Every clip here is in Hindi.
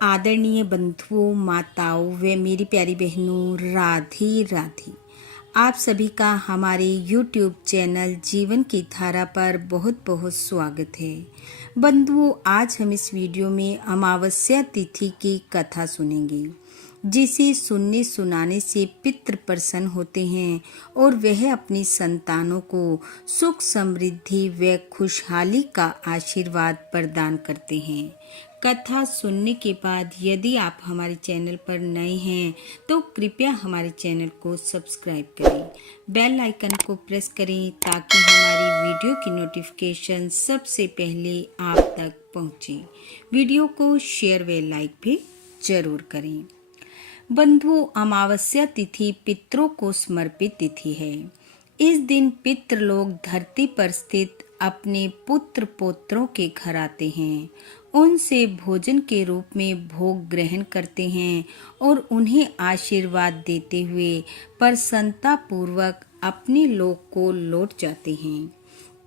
आदरणीय बंधुओं, माताओं व मेरी प्यारी बहनों, राधे राधे। आप सभी का हमारे YouTube चैनल जीवन की धारा पर बहुत बहुत स्वागत है। बंधुओं, आज हम इस वीडियो में अमावस्या तिथि की कथा सुनेंगे, जिसे सुनने सुनाने से पितृ प्रसन्न होते हैं और वह अपनी संतानों को सुख समृद्धि व खुशहाली का आशीर्वाद प्रदान करते हैं। कथा सुनने के बाद यदि आप हमारे चैनल पर नए हैं तो कृपया हमारे चैनल को सब्सक्राइब करें, बेल आइकन को प्रेस करें ताकि हमारी वीडियो की नोटिफिकेशन सबसे पहले आप तक पहुंचे। वीडियो को शेयर व लाइक भी जरूर करें। बंधुओं, अमावस्या तिथि पितरों को समर्पित तिथि है। इस दिन पितृ लोग धरती पर स्थित अपने पुत्र पोत्रों के घर आते हैं, उनसे भोजन के रूप में भोग ग्रहण करते हैं और उन्हें आशीर्वाद देते हुए प्रसन्नता पूर्वक अपने लोक को लौट जाते हैं।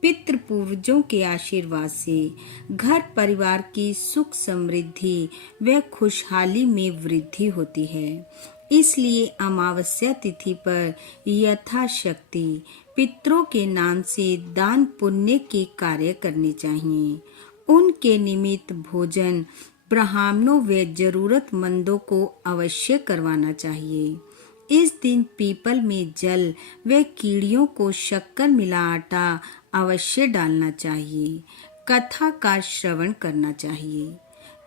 पितृ पूर्वजों के आशीर्वाद से घर परिवार की सुख समृद्धि व खुशहाली में वृद्धि होती है। इसलिए अमावस्या तिथि पर यथाशक्ति पितरों के नाम से दान पुण्य के कार्य करने चाहिए। उनके निमित्त भोजन ब्राह्मणों व जरूरतमंदों को अवश्य करवाना चाहिए। इस दिन पीपल में जल व कीड़ियों को शक्कर मिला आटा अवश्य डालना चाहिए। कथा का श्रवण करना चाहिए।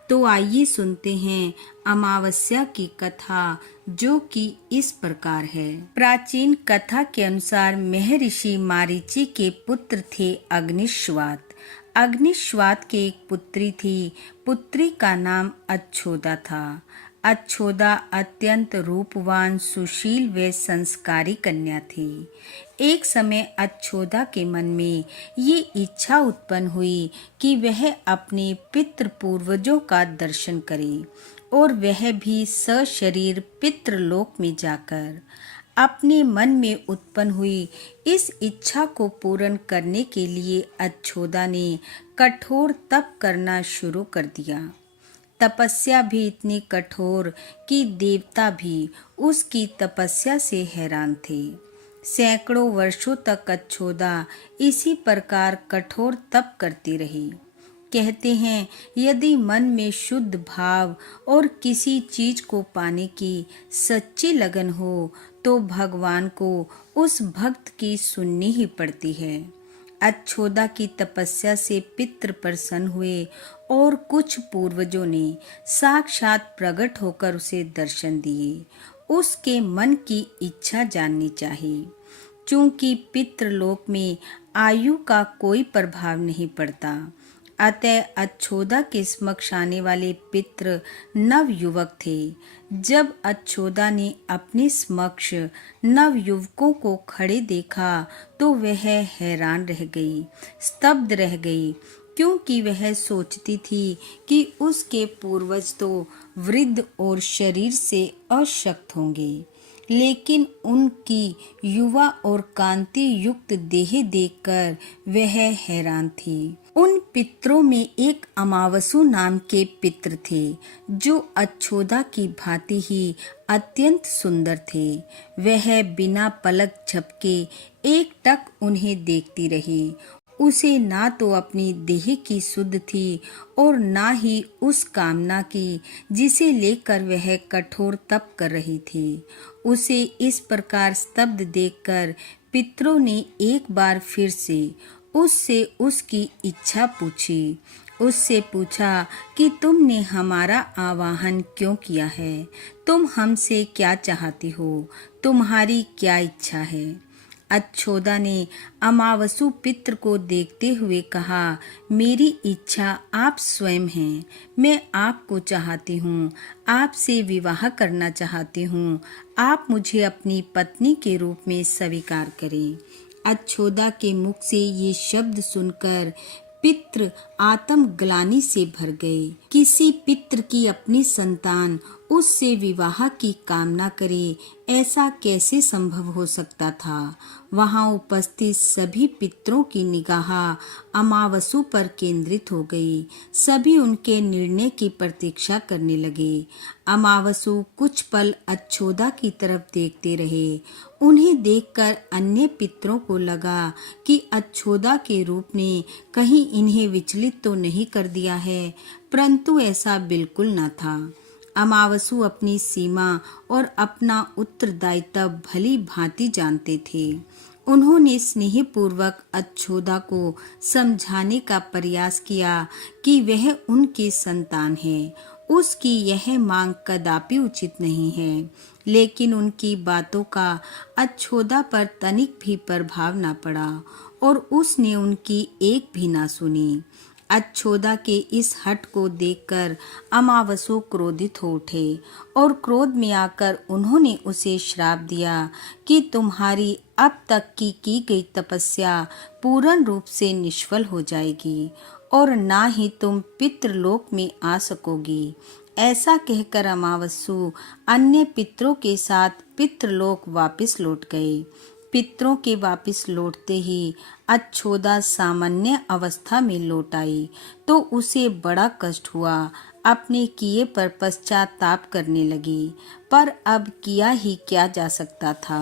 तो आइए सुनते हैं अमावस्या की कथा, जो कि इस प्रकार है। प्राचीन कथा के अनुसार महर्षि मारीची के पुत्र थे अग्निश्वात। अग्निश्वात की एक पुत्री थी। पुत्री का नाम अच्छोदा था। अच्छोदा अत्यंत रूपवान, सुशील व संस्कारी कन्या थी। एक समय अच्छोदा के मन में ये इच्छा उत्पन्न हुई कि वह अपने पितृ पूर्वजों का दर्शन करे और वह भी सशरीर पितृलोक में जाकर। अपने मन में उत्पन्न हुई इस इच्छा को पूर्ण करने के लिए अच्छोदा ने कठोर तप करना शुरू कर दिया। तपस्या भी इतनी कठोर कि देवता भी उसकी तपस्या से हैरान थे। सैकड़ों वर्षों तक अच्छोदा इसी प्रकार कठोर तप करती रही। कहते हैं, यदि मन में शुद्ध भाव और किसी चीज को पाने की सच्ची लगन हो तो भगवान को उस भक्त की सुननी ही पड़ती है। अच्छोदा की तपस्या से पितृ प्रसन्न हुए और कुछ पूर्वजों ने साक्षात प्रकट होकर उसे दर्शन दिए। उसके मन की इच्छा जाननी चाहिए। चूंकि पितृलोक में आयु का कोई प्रभाव नहीं पड़ता, अतः अच्छोदा के समक्ष आने वाले पितृ नव युवक थे। जब अच्छोदा ने अपने समक्ष नव युवकों को खड़े देखा तो वह हैरान रह गई, स्तब्ध रह गई, क्योंकि वह सोचती थी कि उसके पूर्वज तो वृद्ध और शरीर से अशक्त होंगे, लेकिन उनकी युवा और कांति युक्त देह देखकर वह हैरान थी। उन पितरों में एक अमावसु नाम के पितर थे, जो अच्छोदा की भांति ही अत्यंत सुंदर थे। वह बिना पलक झपके एकटक उन्हें देखती रही। उसे ना तो अपनी देह की सुध थी और ना ही उस कामना की जिसे लेकर वह कठोर तप कर रही थी। उसे इस प्रकार स्तब्ध देखकर पितरों ने एक बार फिर से उससे उसकी इच्छा पूछी। उससे पूछा कि तुमने हमारा आवाहन क्यों किया है? तुम हमसे क्या चाहती हो? तुम्हारी क्या इच्छा है? अच्छोदा ने अमावसु पितृ को देखते हुए कहा, मेरी इच्छा आप स्वयं हैं। मैं आपको चाहती हूँ, आपसे विवाह करना चाहती हूँ। आप मुझे अपनी पत्नी के रूप में स्वीकार करें। अच्छोदा के मुख से ये शब्द सुनकर पितृ आत्मग्लानि से भर गए। किसी पितृ की अपनी संतान उससे विवाह की कामना करे, ऐसा कैसे संभव हो सकता था। वहां उपस्थित सभी पितरों की निगाह अमावसु पर केंद्रित हो गई। सभी उनके निर्णय की प्रतीक्षा करने लगे। अमावसु कुछ पल अच्छोदा की तरफ देखते रहे। उन्हें देखकर अन्य पितरों को लगा कि अच्छोदा के रूप ने कहीं इन्हें विचलित तो नहीं कर दिया है, परंतु ऐसा बिल्कुल न था। अमावसु अपनी सीमा और अपना उत्तरदायित्व भली भांति जानते थे। उन्होंने स्नेहपूर्वक अच्छोदा को समझाने का प्रयास किया कि वह उनकी संतान है, उसकी यह मांग कदापि उचित नहीं है। लेकिन उनकी बातों का अच्छोदा पर तनिक भी प्रभाव न पड़ा और उसने उनकी एक भी ना सुनी। अच्छोदा के इस हठ को देखकर अमावसु क्रोधित हो उठे और क्रोध में आकर उन्होंने उसे श्राप दिया कि तुम्हारी अब तक की गई तपस्या पूर्ण रूप से निष्फल हो जाएगी और ना ही तुम पितृलोक में आ सकोगी। ऐसा कहकर अमावसु अन्य पितरों के साथ पितृलोक वापस लौट गए। पितरों के वापस लौटते ही अच्छोदा सामान्य अवस्था में लौट आई तो उसे बड़ा कष्ट हुआ। अपने किए पर पश्चाताप करने लगी, पर अब किया ही क्या जा सकता था।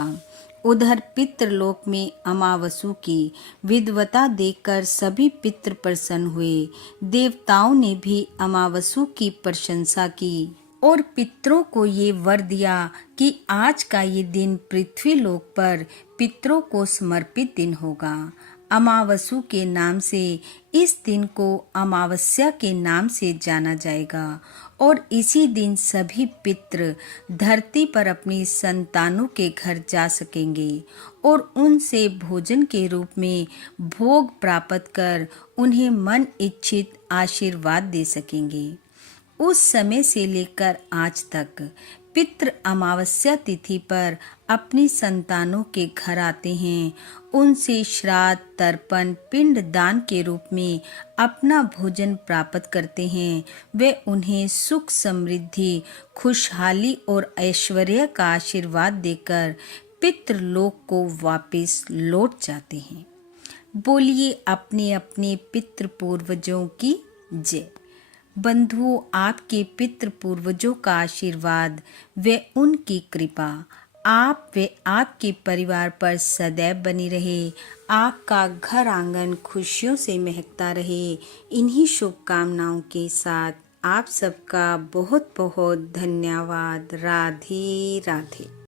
उधर पितृलोक में अमावसु की विद्वता देखकर सभी पितृ प्रसन्न हुए। देवताओं ने भी अमावसु की प्रशंसा की और पितरों को ये वर दिया कि आज का ये दिन पृथ्वीलोक पर पितरों को समर्पित दिन होगा। अमावसु के नाम से इस दिन को अमावस्या के नाम से जाना जाएगा और इसी दिन सभी पितृ धरती पर अपनी संतानों के घर जा सकेंगे और उनसे भोजन के रूप में भोग प्राप्त कर उन्हें मन इच्छित आशीर्वाद दे सकेंगे। उस समय से लेकर आज तक पितृ अमावस्या तिथि पर अपनी संतानों के घर आते हैं, उनसे श्राद्ध, तर्पण, पिंड दान के रूप में अपना भोजन प्राप्त करते हैं। वे उन्हें सुख, समृद्धि, खुशहाली और ऐश्वर्य का आशीर्वाद देकर पितृलोक को वापस लौट जाते हैं। बोलिए अपने अपने पितृ पूर्वजों की जय। बंधुओं, आपके पितृ पूर्वजों का आशीर्वाद व उनकी कृपा आप व आपके परिवार पर सदैव बनी रहे। आपका घर आंगन खुशियों से महकता रहे। इन्हीं शुभकामनाओं के साथ आप सबका बहुत बहुत धन्यवाद। राधे राधे।